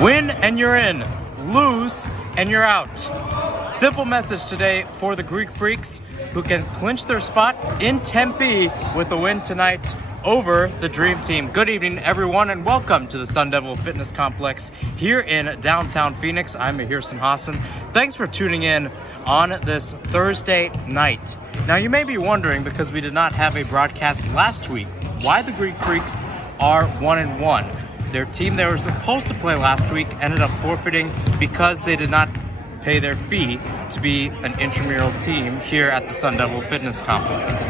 Win and you're in, lose and you're out. Simple message today for the Greek Freaks, who can clinch their spot in Tempe with the win tonight over the Dream Team. Good evening, everyone, and welcome to the Sun Devil Fitness Complex here in downtown Phoenix. I'm Mahir Hassan. Thanks for tuning in on this Thursday night. Now, you may be wondering, because we did not have a broadcast last week, why the Greek Freaks are 1-1. Their team they were supposed to play last week ended up forfeiting because they did not pay their fee to be an intramural team here at the Sun Devil Fitness Complex.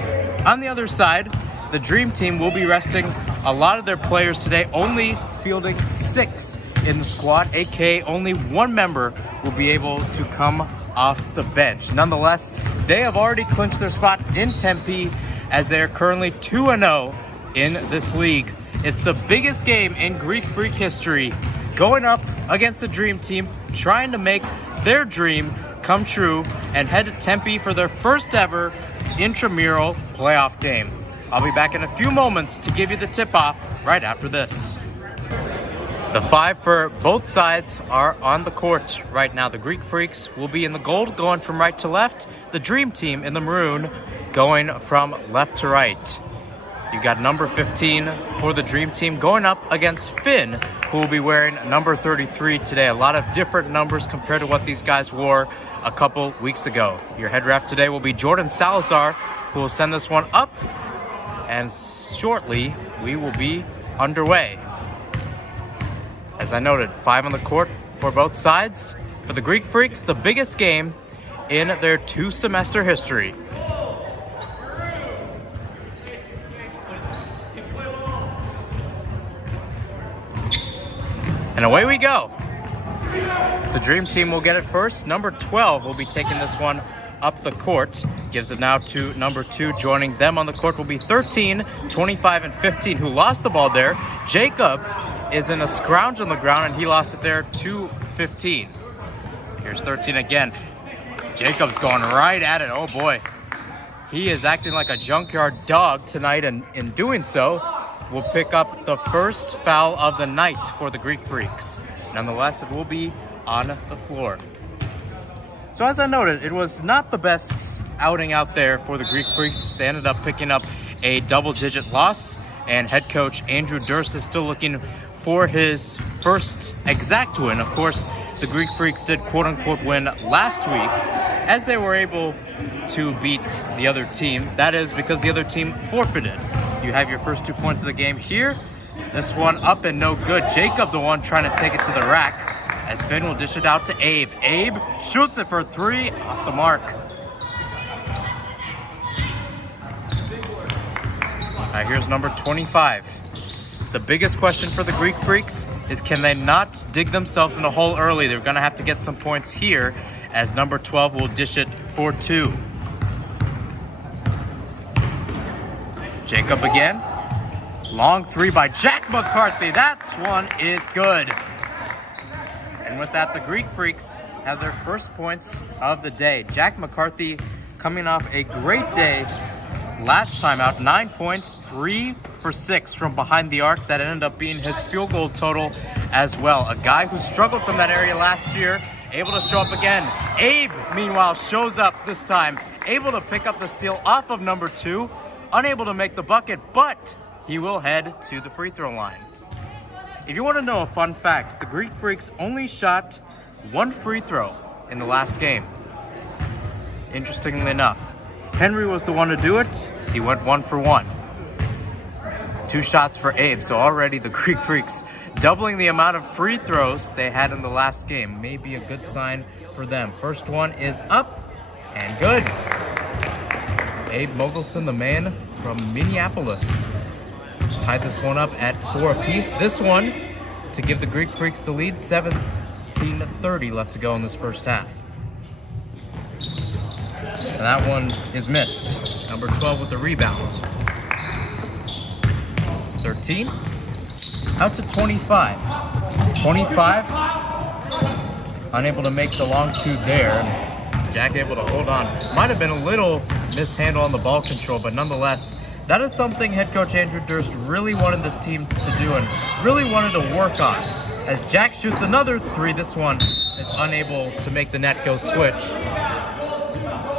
On the other side, the Dream Team will be resting a lot of their players today, only fielding 6 in the squad, aka only one member will be able to come off the bench. Nonetheless, they have already clinched their spot in Tempe as they are currently 2-0 in this league. It's the biggest game in Greek Freak history, going up against the Dream Team, trying to make their dream come true and head to Tempe for their first ever intramural playoff game. I'll be back in a few moments to give you the tip-off right after this. The 5 for both sides are on the court right now. The Greek Freaks will be in the gold, going from right to left. The Dream Team in the maroon, going from left to right. You got number 15 for the Dream Team going up against Finn, who will be wearing number 33 today. A lot of different numbers compared to what these guys wore a couple weeks ago. Your head ref today will be Jordan Salazar, who will send this one up, and shortly we will be underway. As I noted, 5 on the court for both sides. For the Greek Freaks, the biggest game in their 2-semester history. And away we go. The Dream Team will get it first. Number 12 will be taking this one up the court. Gives it now to number 2. Joining them on the court will be 13, 25, and 15, who lost the ball there. Jacob is in a scrounge on the ground, and he lost it there to 15. Here's 13 again. Jacob's going right at it. Oh boy. He is acting like a junkyard dog tonight, and in doing so, will pick up the first foul of the night for the Greek Freaks. Nonetheless, it will be on the floor. So as I noted, it was not the best outing out there for the Greek Freaks. They ended up picking up a double-digit loss, and head coach Andrew Durst is still looking for his first exact win. Of course, the Greek Freaks did quote-unquote win last week as they were able to beat the other team. That is because the other team forfeited. You have your first 2 points of the game here. This one up and no good. Jacob, the one trying to take it to the rack, as Finn will dish it out to Abe. Abe shoots it for 3 off the mark. Here's number 25. The biggest question for the Greek Freaks is, can they not dig themselves in a hole early? They're going to have to get some points here, as number 12 will dish it for 2. Jacob again. Long 3 by Jack McCarthy. That one is good. And with that, the Greek Freaks have their first points of the day. Jack McCarthy coming off a great day last time out. 9 points, 3 for 6 from behind the arc. That ended up being his field goal total as well. A guy who struggled from that area last year, able to show up again. Abe, meanwhile, shows up this time, able to pick up the steal off of number 2. Unable to make the bucket, but he will head to the free throw line. If you want to know a fun fact, the Greek Freaks only shot 1 free throw in the last game. Interestingly enough, Henry was the one to do it. He went 1 for 1. 2 shots for Abe, so already the Greek Freaks doubling the amount of free throws they had in the last game. May be a good sign for them. First one is up and good. Abe Mogelson, the man from Minneapolis, tied this one up at 4 apiece. This one to give the Greek Freaks the lead. 17:30 left to go in this first half. And that one is missed. Number 12 with the rebound. 13. Out to 25. 25. Unable to make the long 2 there. Jack able to hold on. Might have been a little mishandle on the ball control, but nonetheless, that is something head coach Andrew Durst really wanted this team to do and really wanted to work on. as Jack shoots another three. This one is unable to make the net go switch.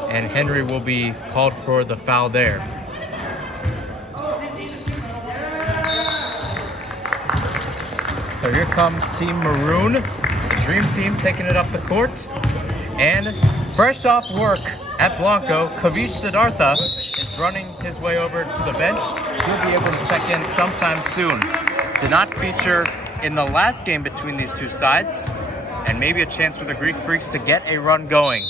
And Henry will be called for the foul there. So here comes Team Maroon, the Dream Team taking it up the court. And fresh off work at Blanco, Kavish Siddhartha is running his way over to the bench. He'll be able to check in sometime soon. Did not feature in the last game between these two sides, and maybe a chance for the Greek Freaks to get a run going.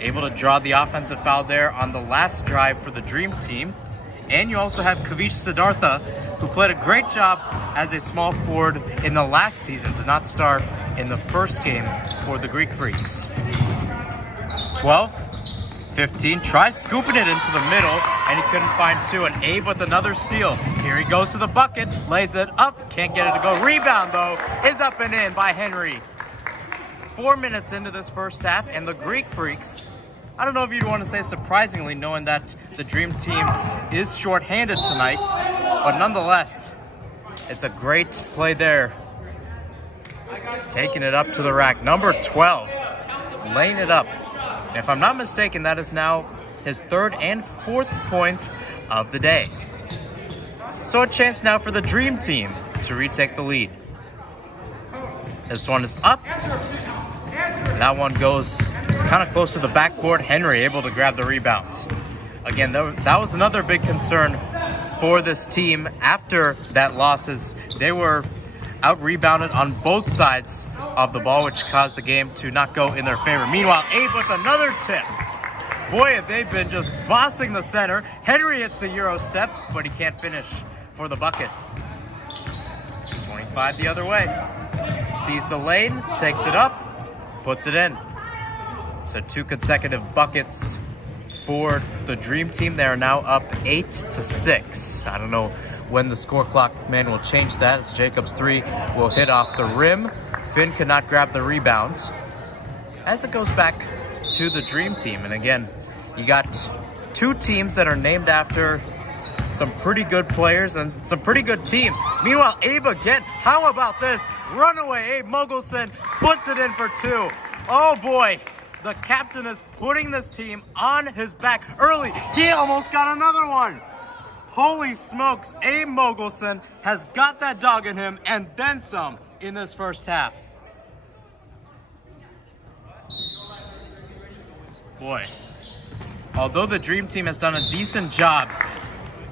Able to draw the offensive foul there on the last drive for the Dream Team. And you also have Kavish Siddhartha, who played a great job as a small forward in the last season, did not start in the first game for the Greek Freaks. 12-15, tries scooping it into the middle, and he couldn't find two. And Abe with another steal. Here he goes to the bucket, lays it up, can't get it to go. Rebound, though, is up and in by Henry. 4 minutes into this first half, and the Greek Freaks, I don't know if you'd want to say surprisingly, knowing that the Dream Team is shorthanded tonight, but nonetheless, it's a great play there. Taking it up to the rack. Number 12, laying it up. And if I'm not mistaken, that is now his third and fourth points of the day. So a chance now for the Dream Team to retake the lead. This one is up. That one goes kind of close to the backboard. Henry able to grab the rebound. Again, that was another big concern for this team after that loss, as they were out-rebounded on both sides of the ball, which caused the game to not go in their favor. Meanwhile, Abe with another tip. Boy, have they been just bossing the center. Henry hits the Euro step, but he can't finish for the bucket. 25 the other way. Sees the lane, takes it up, puts it in. So 2 consecutive buckets for the Dream Team. They are now up 8-6. I don't know when the score clock man will change that, as Jacob's three will hit off the rim. Finn could not grab the rebound, as it goes back to the Dream Team. And again, you got two teams that are named after some pretty good players and some pretty good teams. Meanwhile, Abe again. How about this? Runaway Abe Mogelson puts it in for 2. Oh boy, the captain is putting this team on his back early. He almost got another one. Holy smokes, Abe Mogelson has got that dog in him and then some in this first half. Boy, although the Dream Team has done a decent job,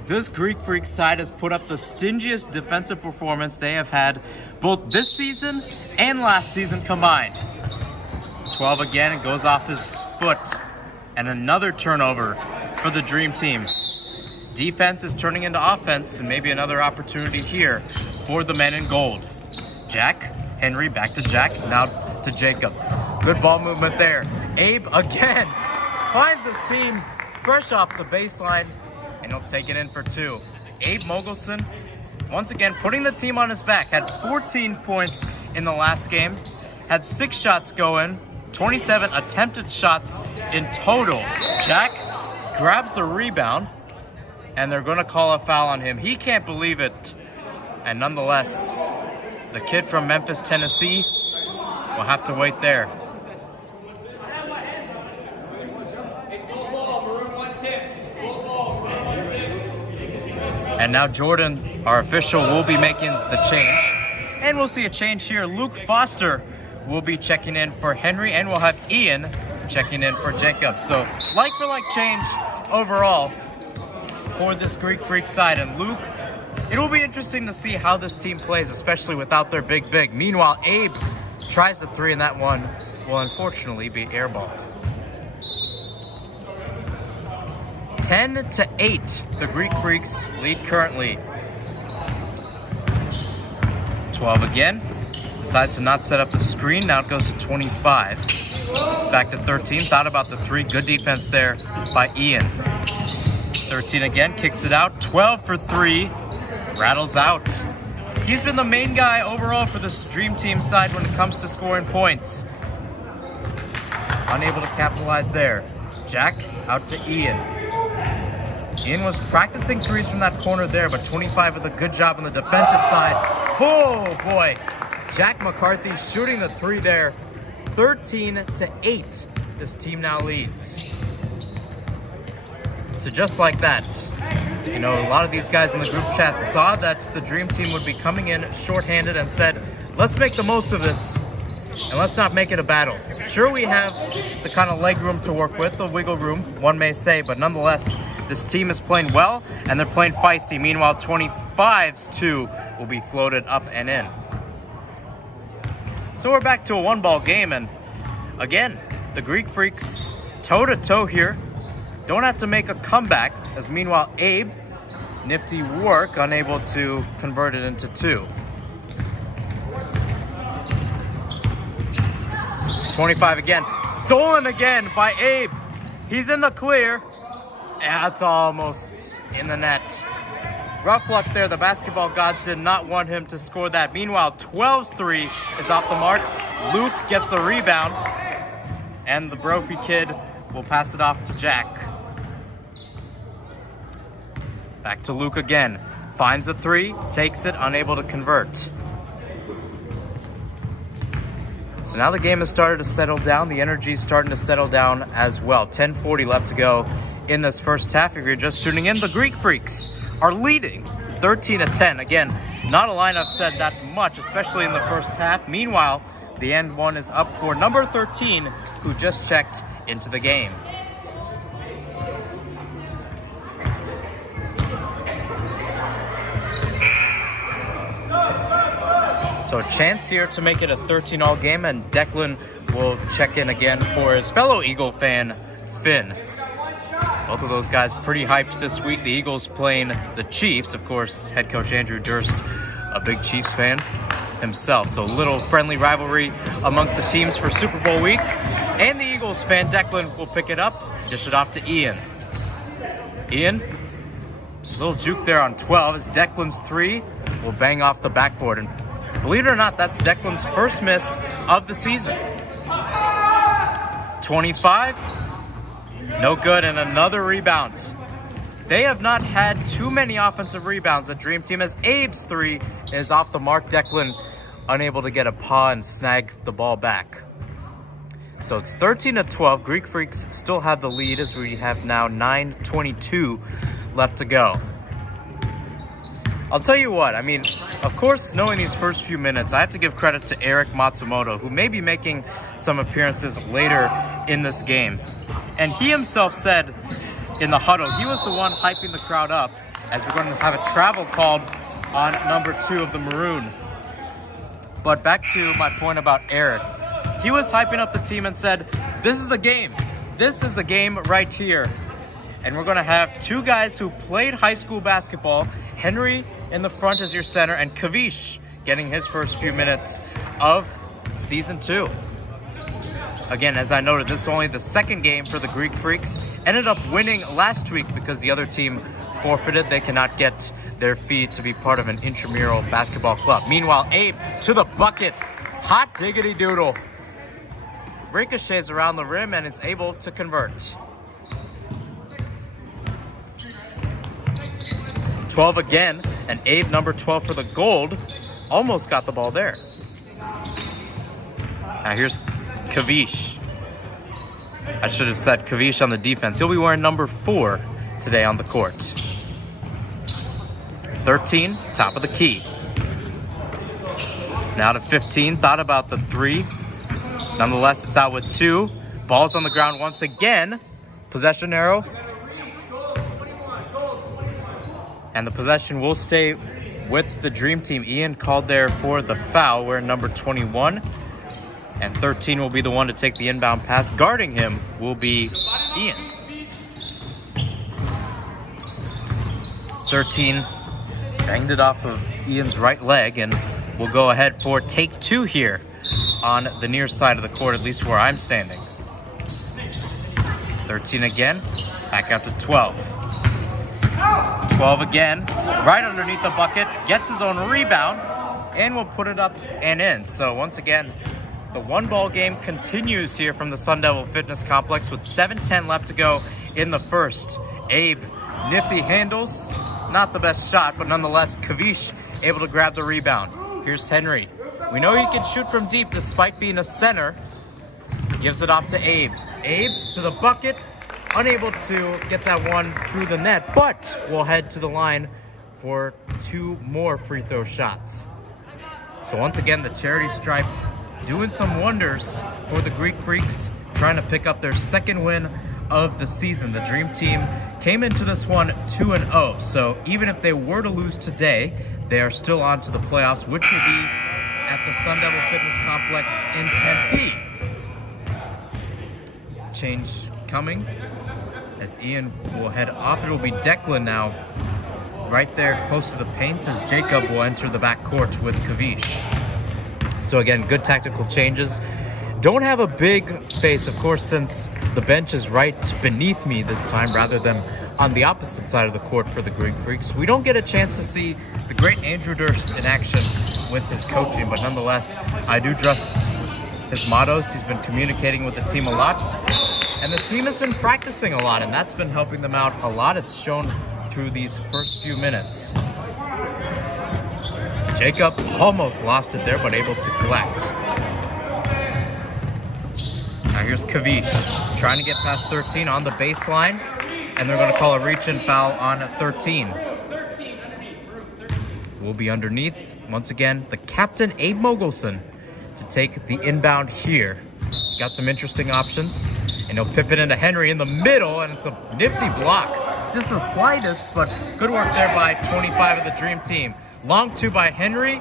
this Greek Freak side has put up the stingiest defensive performance they have had both this season and last season combined. 12 again, and goes off his foot. And another turnover for the Dream Team. Defense is turning into offense, and maybe another opportunity here for the men in gold. Jack, Henry, back to Jack, now to Jacob. Good ball movement there. Abe again finds a seam fresh off the baseline, and he'll take it in for 2. Abe Mogelson, once again, putting the team on his back. Had 14 points in the last game. Had 6 shots going, 27 attempted shots in total. Jack grabs the rebound, and they're going to call a foul on him. He can't believe it. And nonetheless, the kid from Memphis, Tennessee, will have to wait there. And now Jordan, our official, will be making the change. And we'll see a change here. Luke Foster will be checking in for Henry, and we'll have Ian checking in for Jacob. So like-for-like change overall for this Greek Freak side. And Luke, it will be interesting to see how this team plays, especially without their big. Meanwhile, Abe tries the 3, and that one will unfortunately be airballed. 10-8, the Greek Freaks lead currently. 12 again, decides to not set up the screen. Now it goes to 25. Back to 13, thought about the 3. Good defense there by Ian. 13 again, kicks it out. 12 for 3, rattles out. He's been the main guy overall for this Dream Team side when it comes to scoring points. Unable to capitalize there. Jack out to Ian. Ian was practicing 3s from that corner there, but 25 with a good job on the defensive side. Oh boy, Jack McCarthy shooting the three there. 13-8, this team now leads. So just like that, you know, a lot of these guys in the group chat saw that the Dream Team would be coming in shorthanded and said, let's make the most of this and let's not make it a battle. Sure, we have the kind of leg room to work with, the wiggle room, one may say, but nonetheless, this team is playing well and they're playing feisty. Meanwhile, 25s too will be floated up and in. So we're back to a one-ball game, and again, the Greek Freaks toe-to-toe here. Don't have to make a comeback, as meanwhile Abe, nifty work, unable to convert it into two. 25 again, stolen again by Abe. He's in the clear. That's almost in the net. Rough luck there. The basketball gods did not want him to score that. Meanwhile, 12's three is off the mark. Luke gets the rebound, and the Brophy kid will pass it off to Jack. Back to Luke again. Finds the three, takes it, unable to convert. So now the game has started to settle down. The energy is starting to settle down as well. 10:40 left to go in this first half. If you're just tuning in, the Greek Freaks are leading 13-10. Again, not a line I've said that much, especially in the first half. Meanwhile, the end one is up for number 13, who just checked into the game. So a chance here to make it a 13-all game, and Declan will check in again for his fellow Eagle fan, Finn. Both of those guys pretty hyped this week. The Eagles playing the Chiefs. Of course, head coach Andrew Durst, a big Chiefs fan himself. So a little friendly rivalry amongst the teams for Super Bowl week. And the Eagles fan, Declan, will pick it up, dish it off to Ian. Ian, a little juke there on 12 as Declan's three will bang off the backboard. And believe it or not, that's Declan's first miss of the season. 25, no good, and another rebound. They have not had too many offensive rebounds, the Dream Team, as Abe's three is off the mark. Declan unable to get a paw and snag the ball back. So it's 13-12. Greek Freaks still have the lead as we have now 9:22 left to go. I'll tell you what, I mean, of course, knowing these first few minutes, I have to give credit to Eric Matsumoto, who may be making some appearances later in this game. And he himself said in the huddle, he was the one hyping the crowd up as we're going to have a travel called on number 2 of the Maroon. But back to my point about Eric. He was hyping up the team and said, this is the game. This is the game right here. And we're going to have two guys who played high school basketball, Henry in the front as your center, and Kavish getting his first few minutes of season 2. Again, as I noted, this is only the second game for the Greek Freaks. Ended up winning last week because the other team forfeited. They cannot get their fee to be part of an intramural basketball club. Meanwhile, Abe to the bucket. Hot diggity doodle. Ricochets around the rim and is able to convert. 12 again, and Abe, number 12 for the gold, almost got the ball there. Now here's Kavish. I should have said Kavish on the defense. He'll be wearing number 4 today on the court. 13, top of the key. Now to 15, thought about the 3. Nonetheless, it's out with 2. Ball's on the ground once again. Possession arrow. And the possession will stay with the Dream Team. Ian called there for the foul. We're number 21. And 13 will be the one to take the inbound pass. Guarding him will be Ian. 13 banged it off of Ian's right leg, and we'll go ahead for take 2 here on the near side of the court, at least where I'm standing. 13 again, back out to 12. 12 again, right underneath the bucket, gets his own rebound, and will put it up and in. So once again, the one-ball game continues here from the Sun Devil Fitness Complex with 7:10 left to go in the first. Abe, nifty handles, not the best shot, but nonetheless, Kavish able to grab the rebound. Here's Henry, We know he can shoot from deep despite being a center. Gives it off to Abe. Abe to the bucket. Unable to get that one through the net, but will head to the line for 2 more free throw shots. So once again, the charity stripe doing some wonders for the Greek Freaks, trying to pick up their 2nd win of the season. The Dream Team came into this one 2-0. So even if they were to lose today, they are still on to the playoffs, which will be at the Sun Devil Fitness Complex in Tempe. Change coming as Ian will head off. It will be Declan now, right there close to the paint, as Jacob will enter the backcourt with Kavish. So again, good tactical changes. Don't have a big space, of course, since the bench is right beneath me this time rather than on the opposite side of the court for the Greek Freaks. We don't get a chance to see the great Andrew Durst in action with his coaching, but nonetheless, I do trust his mottos. He's been communicating with the team a lot, and this team has been practicing a lot, and that's been helping them out a lot. It's shown through these first few minutes. Jacob almost lost it there, but able to collect. Now here's Kavish trying to get past 13 on the baseline, and they're going to call a reach-in foul on 13. Will be underneath. Once again, the captain, Abe Mogelson, to take the inbound here. Got some interesting options, and he'll pip it into Henry in the middle, and it's a nifty block. Just the slightest, but good work there by 25 of the Dream Team. Long 2 by Henry.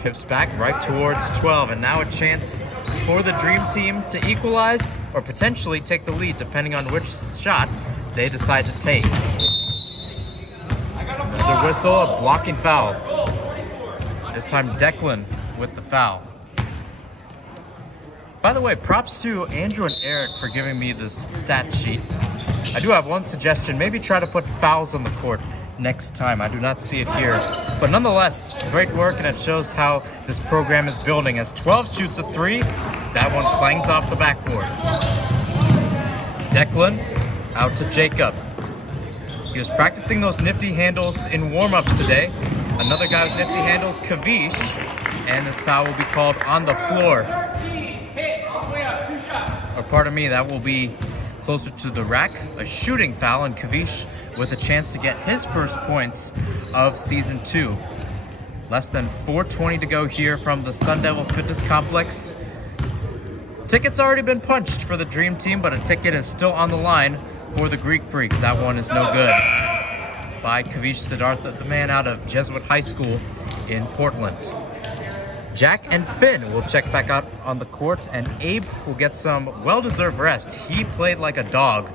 Pips back right towards 12, and now a chance for the Dream Team to equalize or potentially take the lead, depending on which shot they decide to take. The whistle, a blocking foul. This time Declan with the foul. By the way, props to Andrew and Eric for giving me this stat sheet. I do have one suggestion. Maybe try to put fouls on the court next time. I do not see it here. But nonetheless, great work, and it shows how this program is building. As 12 shoots a 3, that one clangs off the backboard. Declan out to Jacob. He was practicing those nifty handles in warm-ups today. Another guy with nifty handles, Kavish, and this foul will be called on the floor. Or pardon me, that will be closer to the rack. A shooting foul, and Kavish with a chance to get his first points of Season 2. Less than 4:20 to go here from the Sun Devil Fitness Complex. Ticket's already been punched for the Dream Team, but a ticket is still on the line for the Greek Freaks. That one is no good. By Kavish Siddhartha, the man out of Jesuit High School in Portland. Jack and Finn will check back out on the court, and Abe will get some well-deserved rest. He played like a dog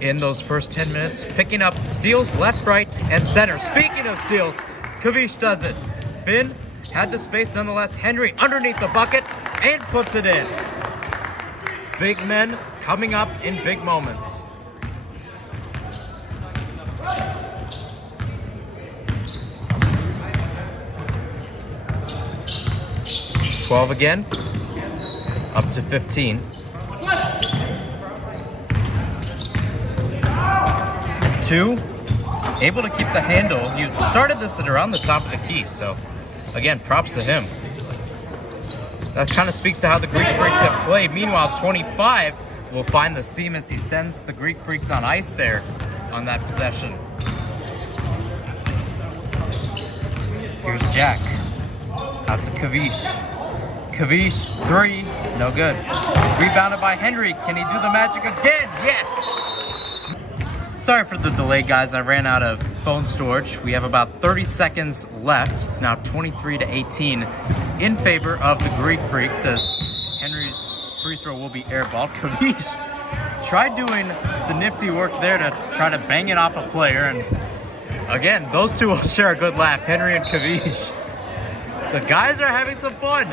in those first 10 minutes, picking up steals left, right, and center. Speaking of steals, Kavish does it. Finn had the space nonetheless. Henry underneath the bucket and puts it in. Big men coming up in big moments. $12 again, up to 15. Two, able to keep the handle. He started this at around the top of the key, so again, props to him. That kind of speaks to how the Greek Freaks have played. Meanwhile, 25 will find the seam as he sends the Greek Freaks on ice there on that possession. Here's Jack, out to Kavish. Kavish, 3, no good. Rebounded by Henry. Can he do the magic again? Yes! Sorry for the delay, guys. I ran out of phone storage. We have about 30 seconds left. It's now 23-18 in favor of the Greek Freaks, as Henry's free throw will be airballed. Kavish tried doing the nifty work there to try to bang it off a player, and again, those two will share a good laugh, Henry and Kavish. The guys are having some fun,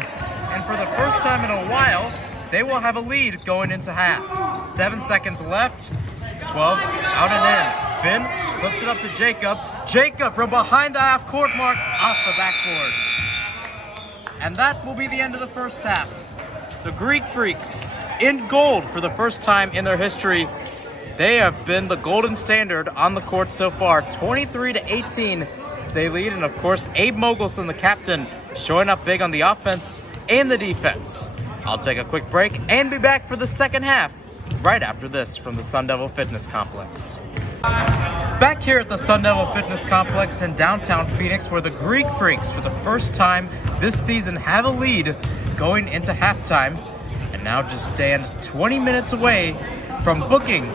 and for the first time in a while, they will have a lead going into half. 7 seconds left, 12 out and in. Finn flips it up to Jacob. Jacob from behind the half court mark, off the backboard. And that will be the end of the first half. The Greek Freaks in gold for the first time in their history. They have been the golden standard on the court so far. 23-18 they lead, and of course Abe Mogelson, the captain, showing up big on the offense and the defense. I'll take a quick break and be back for the second half right after this from the Sun Devil Fitness Complex. Back here at the Sun Devil Fitness Complex in downtown Phoenix, where the Greek Freaks for the first time this season have a lead going into halftime and now just stand 20 minutes away from booking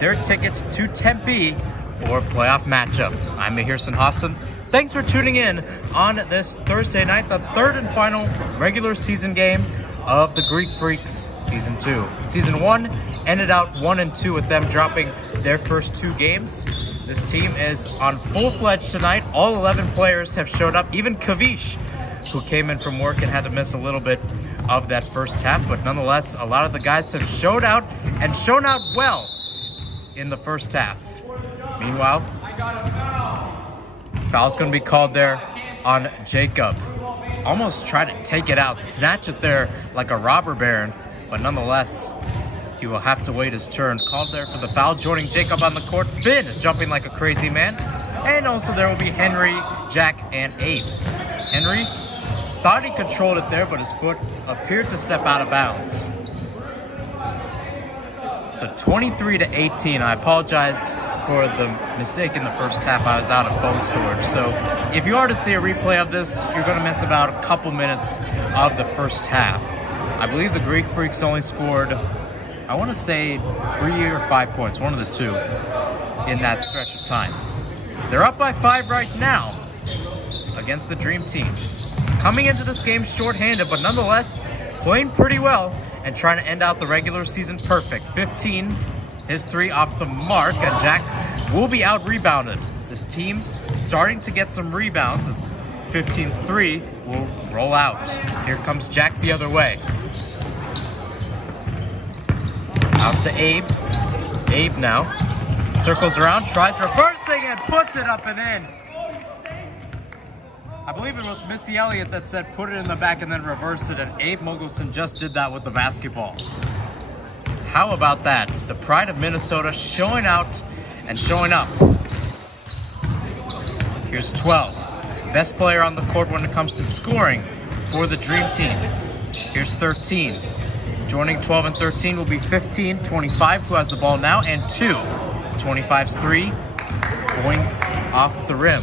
their tickets to Tempe for a playoff matchup. I'm Mahirson Hassan. Thanks for tuning in on this Thursday night, the third and final regular season game of the Greek Freaks Season 2. Season 1 ended out 1-2 with them dropping their first 2 games. This team is on full-fledged tonight. All 11 players have showed up, even Kavish, who came in from work and had to miss a little bit of that first half, but nonetheless, a lot of the guys have showed out and shown out well in the first half. Meanwhile, foul's going to be called there on Jacob. Almost tried to take it out, snatch it there like a robber baron, but nonetheless, he will have to wait his turn. Called there for the foul, joining Jacob on the court. Finn jumping like a crazy man. And also there will be Henry, Jack, and Abe. Henry thought he controlled it there, but his foot appeared to step out of bounds. So 23-18. I apologize for the mistake in the first half. I was out of phone storage. So if you are to see a replay of this, you're going to miss about a couple minutes of the first half. I believe the Greek Freaks only scored, I want to say 3 or 5 points, one of the two, in that stretch of time. They're up by 5 right now against the Dream Team. Coming into this game shorthanded, but nonetheless playing pretty well and trying to end out the regular season perfect. 15's his 3 off the mark, and Jack will be out rebounded. This team starting to get some rebounds as 15's 3 will roll out. Here comes Jack the other way. Out to Abe. Abe now circles around, tries reversing and puts it up and in. I believe it was Missy Elliott that said put it in the back and then reverse it, and Abe Mogelson just did that with the basketball. How about that? It's the pride of Minnesota showing out and showing up. Here's 12. Best player on the court when it comes to scoring for the Dream Team. Here's 13. Joining 12 and 13 will be 15, 25, who has the ball now, and 2. 25's 3 points off the rim.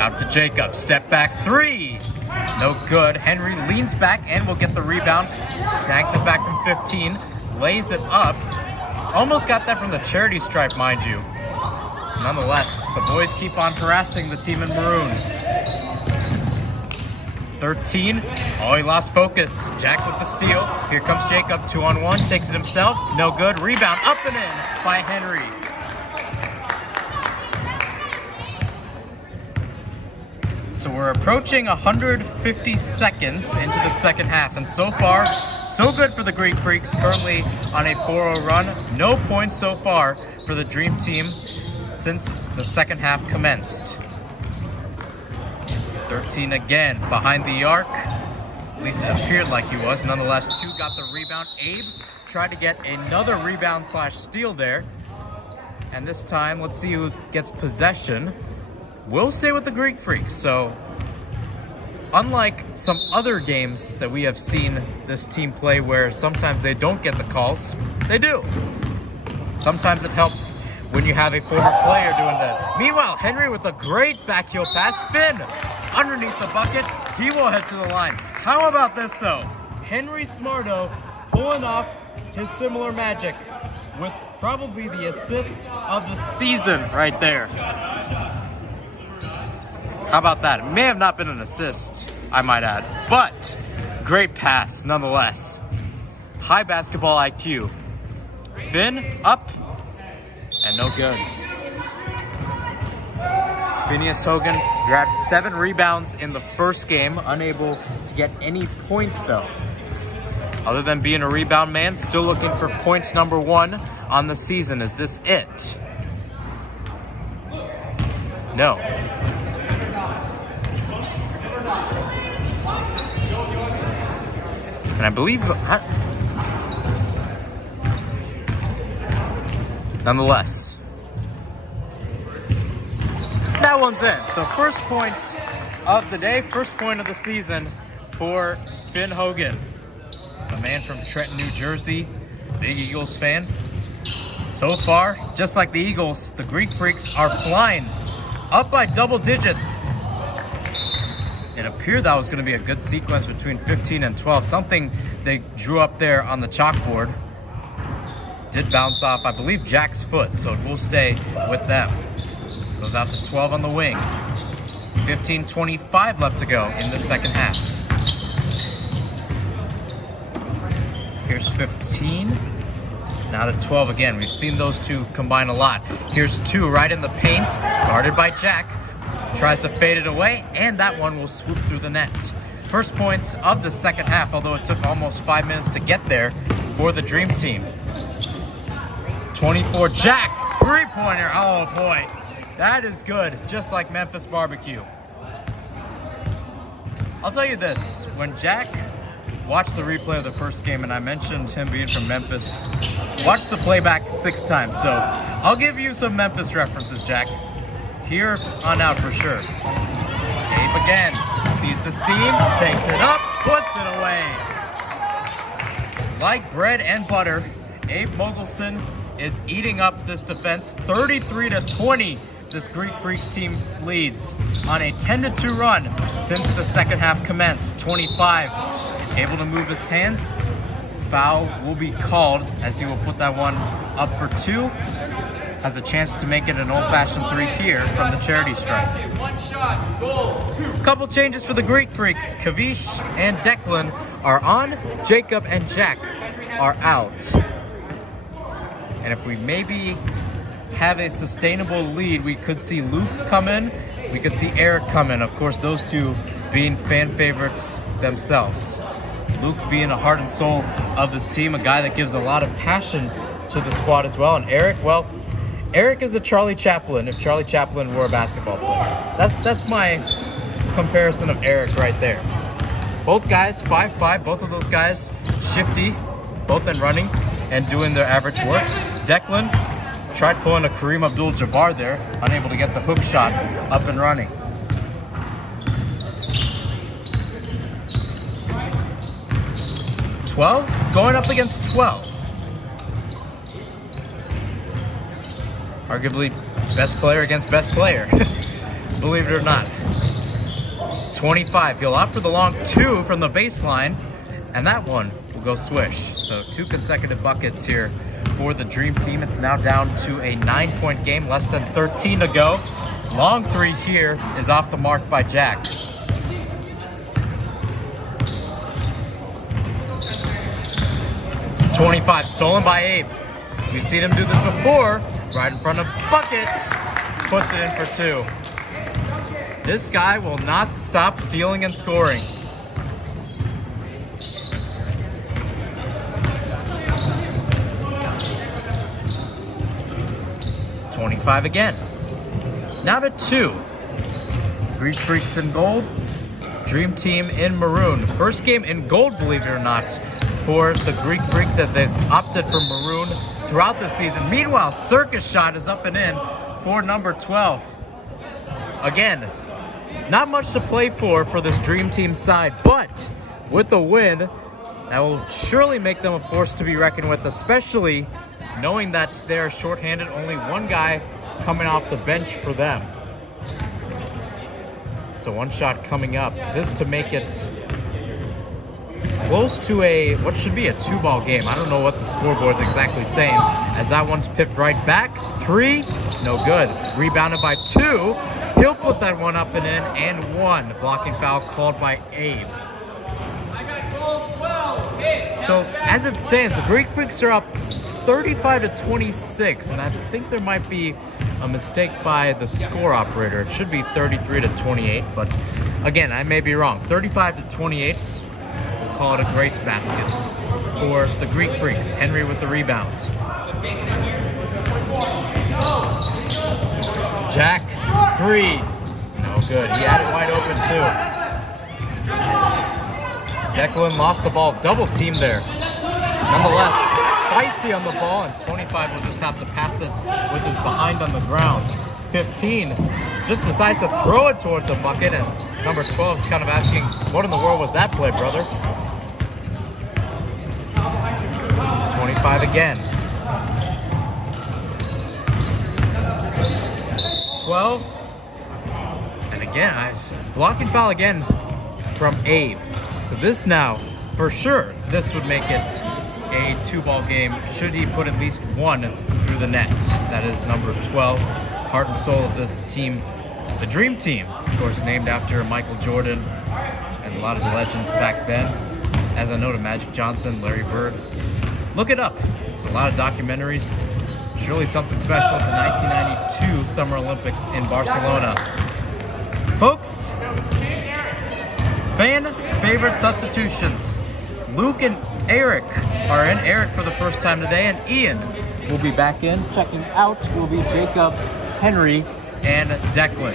Out to Jacob, step back 3. No good. Henry leans back and will get the rebound. Snags it back from 15, lays it up. Almost got that from the charity stripe, mind you. Nonetheless, the boys keep on harassing the team in maroon. 13. Oh, he lost focus. Jack with the steal. Here comes Jacob, 2-on-1, takes it himself. No good. Rebound up and in by Henry. So we're approaching 150 seconds into the second half, and so far, so good for the Greek Freaks, currently on a 4-0 run. No points so far for the Dream Team since the second half commenced. 13 again, behind the arc. At least it appeared like he was. Nonetheless, 2 got the rebound. Abe tried to get another rebound / steal there. And this time, let's see who gets possession. We'll stay with the Greek Freaks. So, unlike some other games that we have seen this team play where sometimes they don't get the calls, they do. Sometimes it helps when you have a former player doing that. Meanwhile, Henry with a great back heel pass. Finn underneath the bucket. He will head to the line. How about this, though? Henry Smarto pulling off his similar magic with probably the assist of the season right there. How about that? It may have not been an assist, I might add, but great pass nonetheless. High basketball IQ. Finn up and no good. Phineas Hogan grabbed 7 rebounds in the first game, unable to get any points though. Other than being a rebound man, still looking for points number 1 on the season. Is this it? No. And I believe, nonetheless, that one's in. So first point of the day, first point of the season for Finn Hogan, the man from Trenton, New Jersey, big Eagles fan. So far, just like the Eagles, the Greek Freaks are flying up by double digits. It appeared that was going to be a good sequence between 15 and 12, something they drew up there on the chalkboard. Did bounce off, I believe, Jack's foot, so it will stay with them. Goes out to 12 on the wing. 15:25 left to go in the second half. Here's 15. Now to 12 again. We've seen those two combine a lot. Here's 2 right in the paint, guarded by Jack. Tries to fade it away, and that one will swoop through the net. First points of the second half, although it took almost 5 minutes to get there for the Dream Team. 24, Jack, three-pointer. Oh boy, that is good, just like Memphis barbecue. I'll tell you this, when Jack watched the replay of the first game, and I mentioned him being from Memphis, watched the playback 6 times, so I'll give you some Memphis references, Jack. Here on out for sure. Abe again, sees the seam, takes it up, puts it away. Like bread and butter, Abe Mogelson is eating up this defense. 33-20, this Greek Freaks team leads on a 10-2 run since the second half commenced. 25, able to move his hands. Foul will be called as he will put that one up for 2. Has a chance to make it an old-fashioned 3 here from the charity stripe. One shot, goal, 2. Couple changes for the Greek Freaks. Kavish and Declan are on. Jacob and Jack are out. And if we maybe have a sustainable lead, we could see Luke come in. We could see Eric come in. Of course, those two being fan favorites themselves. Luke being a heart and soul of this team, a guy that gives a lot of passion to the squad as well. And Eric, well, Eric is the Charlie Chaplin if Charlie Chaplin were a basketball player. That's my comparison of Eric right there. Both guys, 5'5", both of those guys, shifty, both in running and doing their average works. Declan tried pulling a Kareem Abdul-Jabbar there, unable to get the hook shot up and running. $12 going up against 12. Arguably best player against best player, believe it or not. 25, he'll opt for the long 2 from the baseline, and that one will go swish. So 2 consecutive buckets here for the Dream Team. It's now down to a 9-point game, less than 13 to go. Long 3 here is off the mark by Jack. $25, stolen by Abe. We've seen him do this before, right in front of bucket, puts it in for 2. This guy will not stop stealing and scoring. $25 again. Now to 2. Greek Freaks in gold, Dream Team in maroon. First game in gold, believe it or not, for the Greek Freaks as they've opted for maroon throughout the season. Meanwhile, Circus Shot is up and in for number 12. Again, not much to play for this Dream Team side, but with the win, that will surely make them a force to be reckoned with, especially knowing that they're shorthanded, only one guy coming off the bench for them. So 1 shot coming up. This to make it close to what should be a 2-ball game. I don't know what the scoreboard's exactly saying, as that one's pipped right back. 3, no good. Rebounded by 2. He'll put that one up and in, and 1. Blocking foul called by Abe. I got goal 12. Hey, So as it stands, the Greek Freaks are up 35-26, and I think there might be a mistake by the score operator. It should be 33-28, but again, I may be wrong. 35-28. We'll call it a grace basket for the Greek Freaks. Henry with the rebound. Jack, 3. No good. He had it wide open too. Declan lost the ball. Double team there. Nonetheless, feisty on the ball, and 25 will just have to pass it with his behind on the ground. 15, just decides to throw it towards a bucket, and number 12 is kind of asking, what in the world was that play, brother? 25 again. 12. And again, blocking foul again from Abe. So this now, for sure, this would make it a 2-ball game should he put at least one through the net. That is number 12, heart and soul of this team, the Dream Team, of course, named after Michael Jordan and a lot of the legends back then. As I noted, Magic Johnson, Larry Bird. Look it up. There's a lot of documentaries. Surely something special at the 1992 Summer Olympics in Barcelona. Folks, fan favorite substitutions. Luke and Eric are in. Eric for the first time today, and Ian will be back in. Checking out will be Jacob, Henry, and Declan.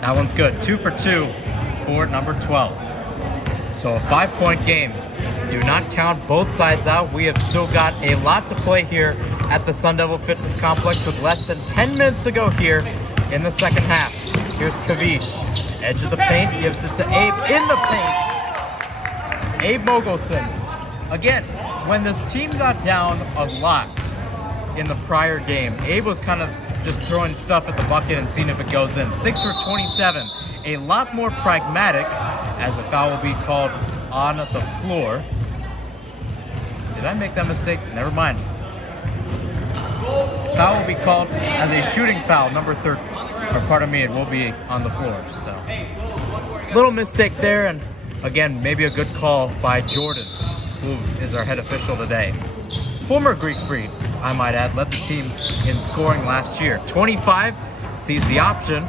That one's good. 2 for 2 for number 12. So a 5-point game. Do not count both sides out. We have still got a lot to play here at the Sun Devil Fitness Complex with less than 10 minutes to go here in the second half. Here's Kavish. Edge of the paint, gives it to Abe in the paint. Abe Mogelson. Again, when this team got down a lot in the prior game, Abe was kind of just throwing stuff at the bucket and seeing if it goes in. 6 for 27. A lot more pragmatic as a foul will be called on the floor. Did I make that mistake? Never mind. Foul will be called as a shooting foul, number 13. Or pardon me, it will be on the floor. So, little mistake there, and again, maybe a good call by Jordan, who is our head official today. Former Greek Freak, I might add, led the team in scoring last year. 25 sees the option,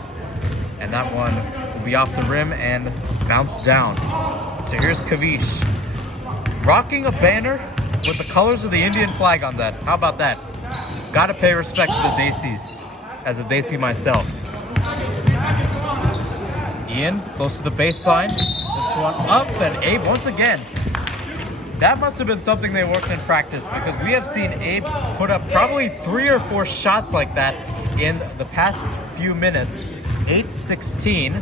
and that one will be off the rim and bounce down. So here's Kavish, rocking a banner with the colors of the Indian flag on that. How about that? Gotta pay respect to the Desis, as a Desi myself. Ian, close to the baseline. This one up, and Abe once again. That must have been something they worked in practice, because we have seen Abe put up probably 3 or 4 shots like that in the past few minutes. 8-16.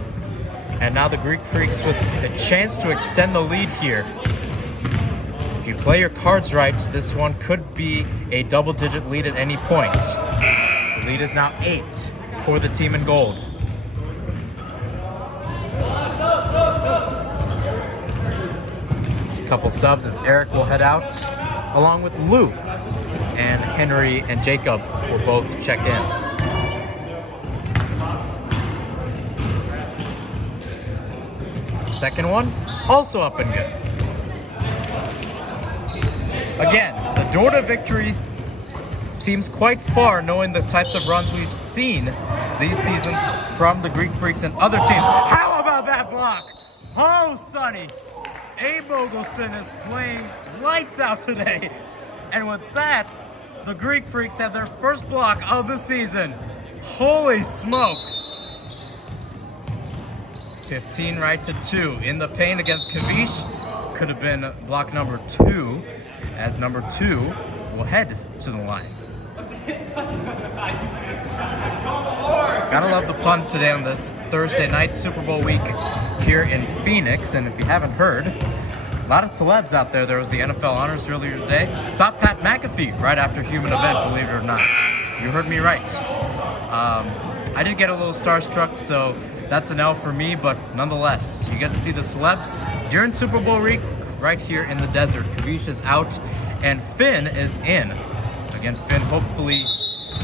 And now the Greek Freaks with a chance to extend the lead here. If you play your cards right, this one could be a double-digit lead at any point. The lead is now 8 for the team in gold. A couple subs as Eric will head out, along with Luke, and Henry and Jacob will both check in. Second one, also up and good. Again, the door to victory seems quite far, knowing the types of runs we've seen these seasons from the Greek Freaks and other teams. How about that block? Oh, Sonny. Abe Mogelson is playing lights out today. And with that, the Greek Freaks have their first block of the season. Holy smokes. 15 right to 2 in the paint against Kavish. Could have been block number 2, as number 2 will head to the line. Gotta love the puns today on this Thursday night Super Bowl week here in Phoenix. And if you haven't heard, a lot of celebs out there. There was the NFL Honors earlier today. Saw Pat McAfee right after Human Event, believe it or not. You heard me right. I did get a little starstruck, so that's an L for me, but nonetheless, you get to see the celebs during Super Bowl week right here in the desert. Kavish is out, and Finn is in. Again, Finn hopefully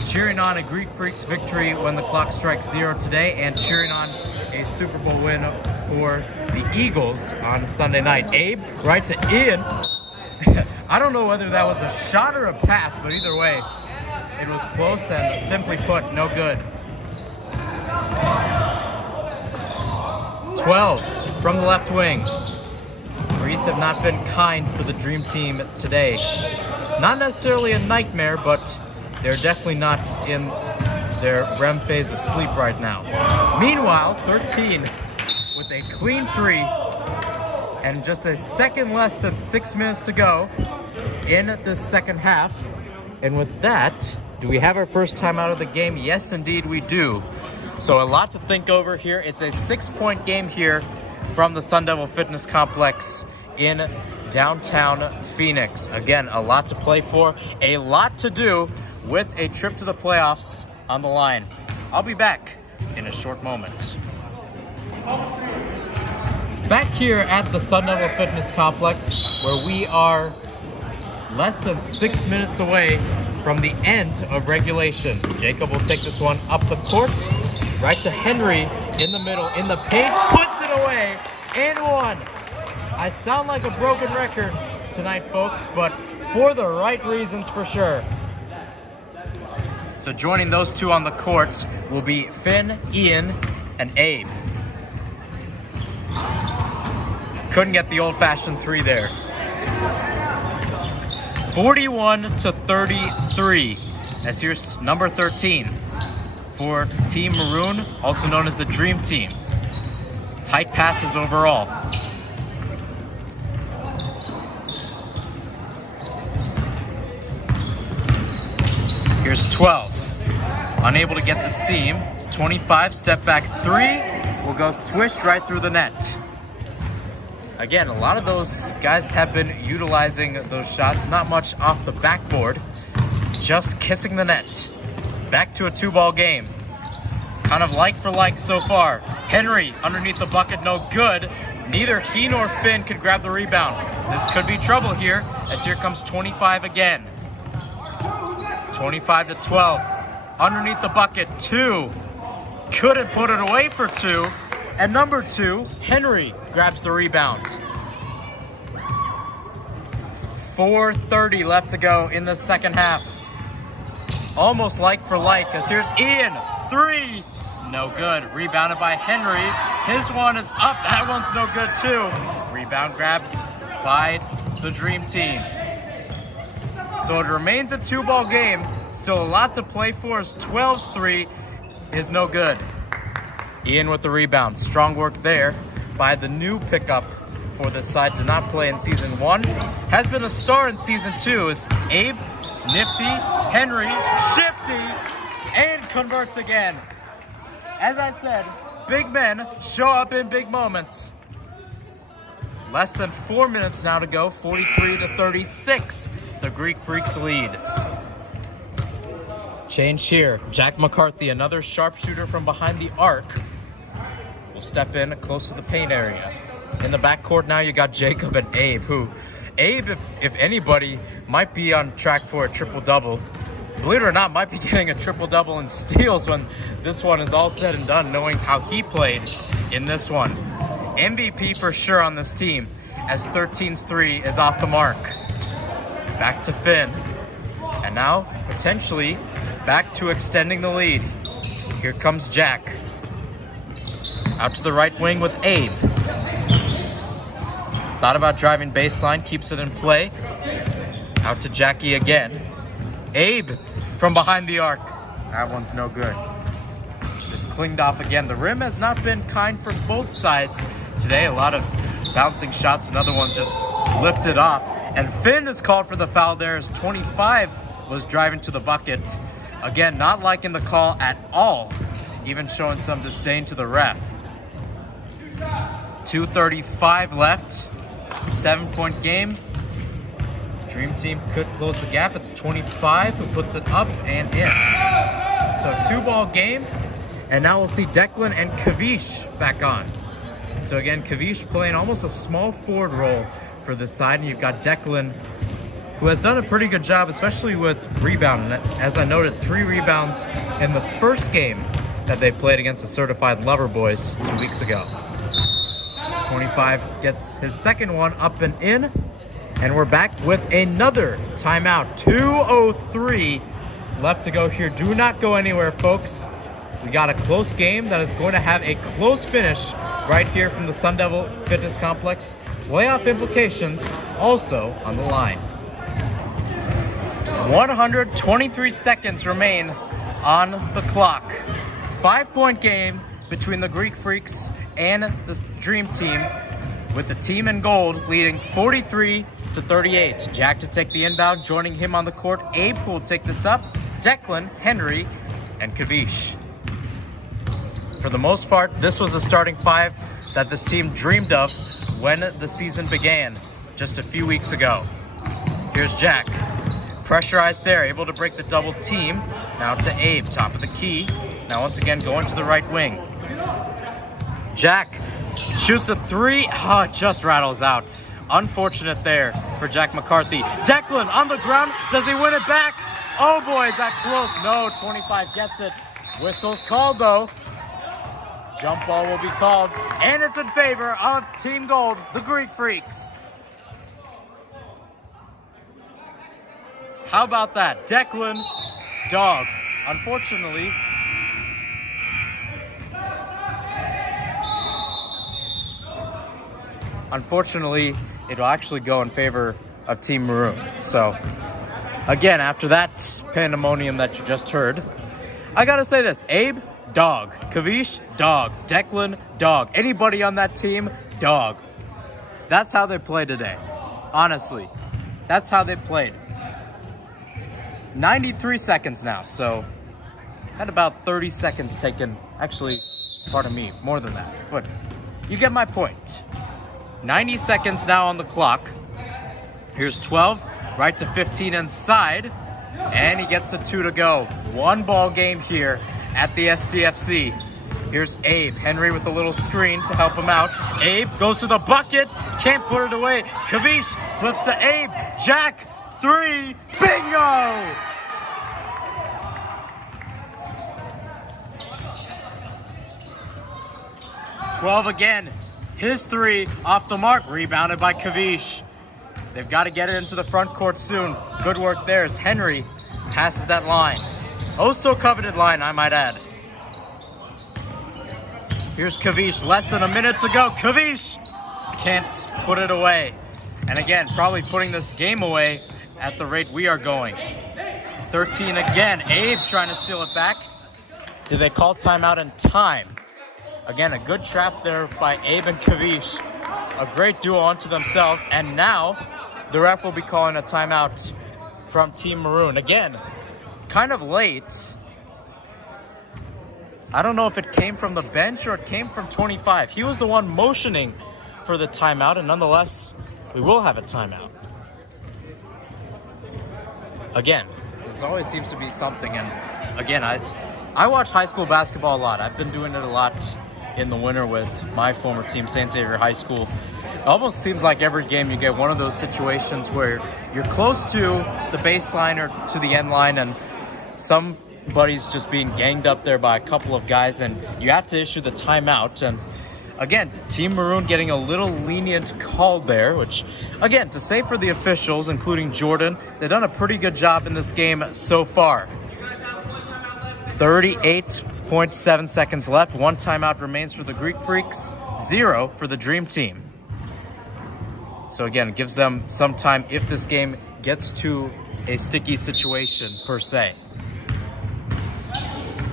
cheering on a Greek Freaks victory when the clock strikes 0 today, and cheering on a Super Bowl win for the Eagles on Sunday night. Abe right to Ian. I don't know whether that was a shot or a pass, but either way, it was close and simply put, no good. 12 from the left wing. Greece have not been kind for the Dream Team today. Not necessarily a nightmare, but they're definitely not in their REM phase of sleep right now. Meanwhile, 13 with a clean 3. and just a second less than 6 minutes to go in the second half. And with that, do we have our first time out of the game? Yes, indeed we do. So a lot to think over here. It's a 6-point game here from the Sun Devil Fitness Complex in downtown Phoenix. Again, a lot to play for, a lot to do with a trip to the playoffs on the line. I'll be back in a short moment. Back here at the Sun Devil Fitness Complex, where we are less than 6 minutes away from the end of regulation. Jacob will take this one up the court, right to Henry in the middle, in the paint, puts it away, and one. I sound like a broken record tonight, folks, but for the right reasons for sure. So joining those two on the court will be Finn, Ian, and Abe. Couldn't get the old-fashioned three there. 41-33. As here's number 13 for Team Maroon, also known as the Dream Team. Tight passes overall. Here's 12. Unable to get the seam. 25, step back three. Will go swish right through the net. Again, a lot of those guys have been utilizing those shots. Not much off the backboard. Just kissing the net. Back to a 2-ball game. Kind of like for like so far. Henry underneath the bucket, no good. Neither he nor Finn could grab the rebound. This could be trouble here, as here comes 25 again. 25-12. Underneath the bucket, 2. Couldn't put it away for 2. And number 2, Henry grabs the rebound. 4:30 left to go in the second half. Almost like for like, as here's Ian, 3. No good. Rebounded by Henry. His one is up. That one's no good too. Rebound grabbed by the Dream Team. So it remains a 2-ball game. Still a lot to play for, as 12's 3 is no good. Ian with the rebound. Strong work there by the new pickup for this side. Did not play in Season 1. Has been a star in Season 2 is Abe, nifty, Henry, shifty, and converts again. As I said, big men show up in big moments. Less than 4 minutes now to go. 43-36. The Greek Freaks lead. Change here. Jack McCarthy, another sharpshooter from behind the arc, will step in close to the paint area. In the backcourt now, you got Jacob and Abe, who Abe, if anybody, might be on track for a triple-double. Believe it or not, might be getting a triple-double in steals when this one is all said and done, knowing how he played in this one. MVP for sure on this team, as 13's 3 is off the mark. Back to Finn. And now, potentially, back to extending the lead. Here comes Jack. Out to the right wing with Abe. Thought about driving baseline, keeps it in play. Out to Jackie again. Abe from behind the arc. That one's no good. Just clinged off again. The rim has not been kind for both sides today. A lot of bouncing shots. Another one just lifted off. And Finn is called for the foul there, as 25 was driving to the bucket. Again, not liking the call at all. Even showing some disdain to the ref. 2:35 left. 7-point game. Dream Team could close the gap. It's 25 who puts it up and in. So 2-ball game. And now we'll see Declan and Kavish back on. So again, Kavish playing almost a small forward role for this side. And you've got Declan, who has done a pretty good job, especially with rebounding. As I noted, 3 rebounds in the first game that they played against the Certified Lover Boys 2 weeks ago. 25 gets his second one up and in. And we're back with another timeout. 2:03 left to go here. Do not go anywhere, folks. We got a close game that is going to have a close finish right here from the Sun Devil Fitness Complex. Playoff implications also on the line. 123 seconds remain on the clock. 5-point game between the Greek Freaks and the Dream Team. with the team in gold leading 43-38. Jack to take the inbound, joining him on the court. Abe, who will take this up, Declan, Henry, and Kavish. For the most part, this was the starting five that this team dreamed of when the season began just a few weeks ago. Here's Jack. Pressurized there, able to break the double team. Now to Abe, top of the key. Now once again going to the right wing. Jack shoots a three. Oh, it just rattles out. Unfortunate there for Jack McCarthy. Declan on the ground. Does he win it back? Oh boy, is that close? No, 25 gets it. Whistle's called though. Jump ball will be called. And it's in favor of Team Gold, the Greek Freaks. How about that? Declan, dog. Unfortunately, it'll actually go in favor of Team Maroon. So, again, after that pandemonium that you just heard, I gotta say this. Abe, dog. Kavish, dog. Declan, dog. Anybody on that team, dog. That's how they played today. Honestly, that's how they played. 93 seconds now, so had about 30 seconds taken. Actually, pardon me, more than that, but you get my point. 90 seconds now on the clock. Here's 12, right to 15 inside, and he gets a 2 to go. One ball game here at the SDFC. Here's Abe. Henry with a little screen to help him out. Abe goes to the bucket, can't put it away. Kavish flips to Abe. Jack, 3, bingo! "12 again. His 3 off the mark, rebounded by Kavish. They've got to get it into the front court soon. Good work there as Henry passes that line. Oh, so coveted line, I might add. Here's Kavish, less than a minute to go. Kavish can't put it away. And again, probably putting this game away at the rate we are going. 13 again. Abe trying to steal it back. Do they call timeout in time? Again, a good trap there by Abe and Kavish. A great duo unto themselves. And now the ref will be calling a timeout from Team Maroon. Again, kind of late. I don't know if it came from the bench or it came from 25. He was the one motioning for the timeout, and nonetheless, we will have a timeout. Again, there always seems to be something, and again, I watch high school basketball a lot. I've been doing it a lot in the winter with my former team, St. Xavier High School. It almost seems like every game you get one of those situations where you're close to the baseline or to the end line, and somebody's just being ganged up there by a couple of guys, and you have to issue the timeout. And again, Team Maroon getting a little lenient call there, which, again, to say for the officials, including Jordan, they've done a pretty good job in this game so far. 38.7 seconds left. 1 timeout remains for the Greek Freaks, 0 for the Dream Team. So again, it gives them some time if this game gets to a sticky situation, per se.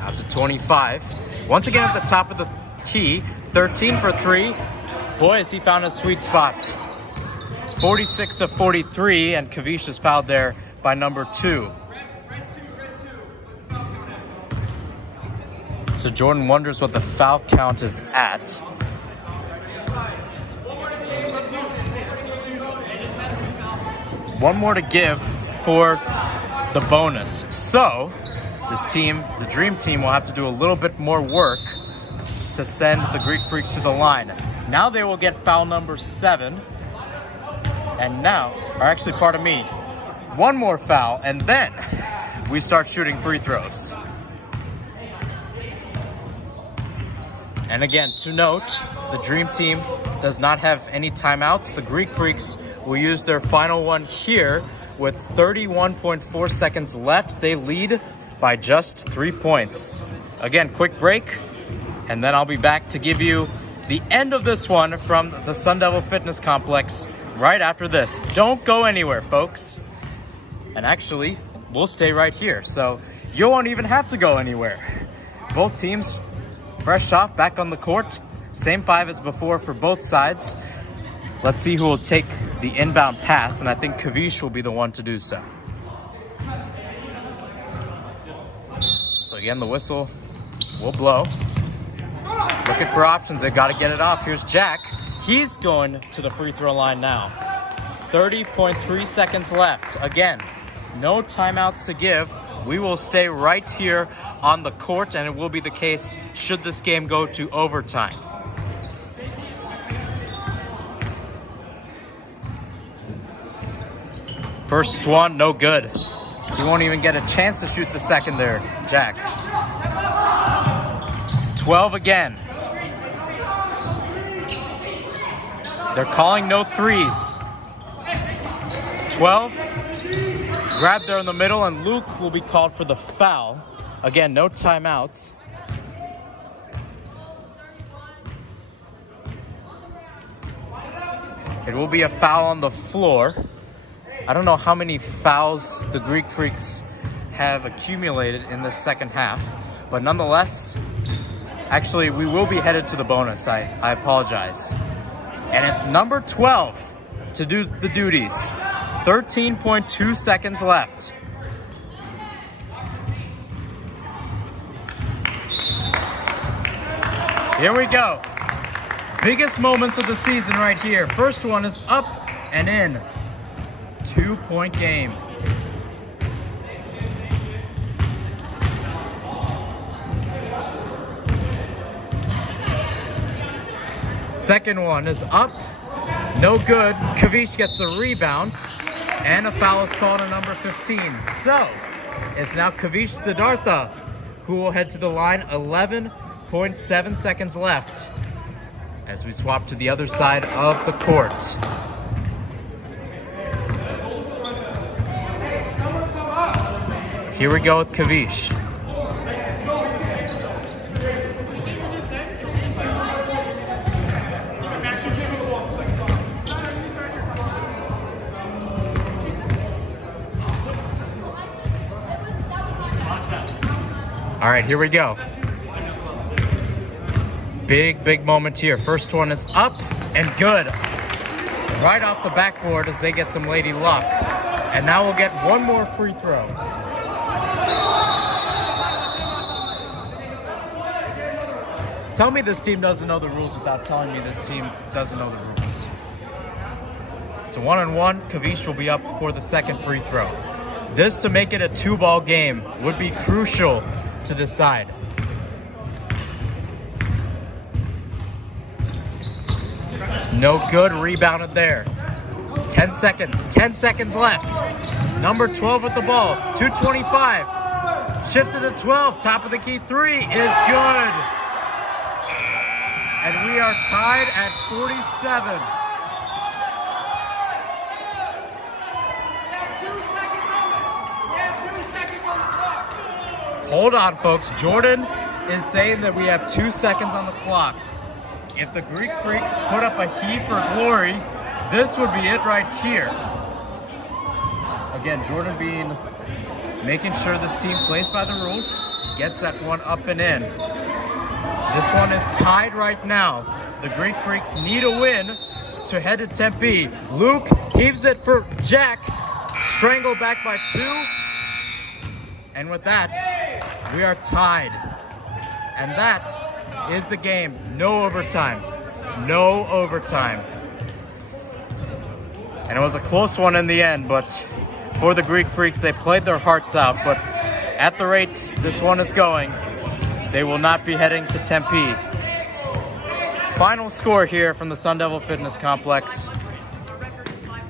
Out to 25. Once again at the top of the key. 13 for 3. Boy, has he found a sweet spot. 46-43, and Kavish is fouled there by number 2. So Jordan wonders what the foul count is at. One more to give for the bonus. So this team, the Dream Team, will have to do a little bit more work to send the Greek Freaks to the line. Now they will get foul number 7. And now, or actually, pardon me, one more foul, and then we start shooting free throws. And again, to note, the Dream Team does not have any timeouts. The Greek Freaks will use their final one here with 31.4 seconds left. They lead by just 3 points. Again, quick break, and then I'll be back to give you the end of this one from the Sun Devil Fitness Complex right after this. Don't go anywhere, folks. And actually, we'll stay right here, so you won't even have to go anywhere. Both teams fresh off, back on the court. Same 5 as before for both sides. Let's see who will take the inbound pass, and I think Kavish will be the one to do so. So again, the whistle will blow. Looking for options, they got to get it off. Here's Jack. He's going to the free throw line now. 30.3 seconds left. Again, no timeouts to give. We will stay right here on the court, and it will be the case should this game go to overtime. First one, no good. He won't even get a chance to shoot the second there, Jack. 12 again. They're calling no threes. 12. Grab there in the middle, and Luke will be called for the foul. Again, no timeouts. It will be a foul on the floor. I don't know how many fouls the Greek Freaks have accumulated in the second half, but nonetheless, actually, we will be headed to the bonus. I apologize. And it's number 12 to do the duties. 13.2 seconds left. Here we go. Biggest moments of the season right here. First one is up and in. 2-point game. Second one is up. No good. Kavish gets the rebound. And a foul is called on number 15. So, it's now Kavish Siddhartha who will head to the line. 11.7 seconds left as we swap to the other side of the court. Here we go with Kavish. All right, here we go. Big moment here. First one is up and good. Right off the backboard as they get some lady luck. And now we'll get one more free throw. Tell me this team doesn't know the rules without telling me this team doesn't know the rules. It's a 1-on-1. Kavish will be up for the second free throw. This, to make it a 2-ball game, would be crucial to decide. No good, rebounded there. 10 seconds left. Number 12 with the ball, 2:25. Shifts it to 12, top of the key, 3 is good. And we are tied at 47. Hold on, folks. Jordan is saying that we have 2 seconds on the clock. If the Greek Freaks put up a heave for glory, this would be it right here. Again, Jordan making sure this team plays by the rules, gets that one up and in. This one is tied right now. The Greek Freaks need a win to head to Tempe. Luke heaves it for Jack. Strangled back by 2. And with that, we are tied. And that is the game. No overtime. No overtime. And it was a close one in the end, but for the Greek Freaks, they played their hearts out. But at the rate this one is going, they will not be heading to Tempe. Final score here from the Sun Devil Fitness Complex.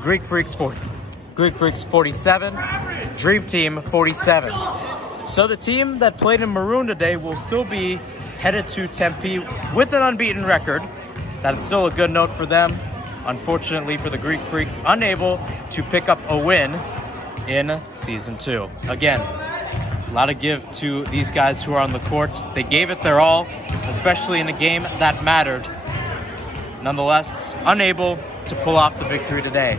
Greek Freaks 47, Dream Team 47. So the team that played in maroon today will still be headed to Tempe with an unbeaten record. That's still a good note for them. Unfortunately for the Greek Freaks, unable to pick up a win in Season 2. Again, a lot of give to these guys who are on the court. They gave it their all, especially in a game that mattered. Nonetheless, unable to pull off the victory today.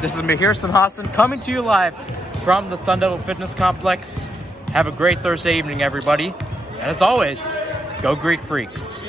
This is Mihir Sinhasan coming to you live from the Sun Devil Fitness Complex. Have a great Thursday evening, everybody. And as always, go Greek Freaks.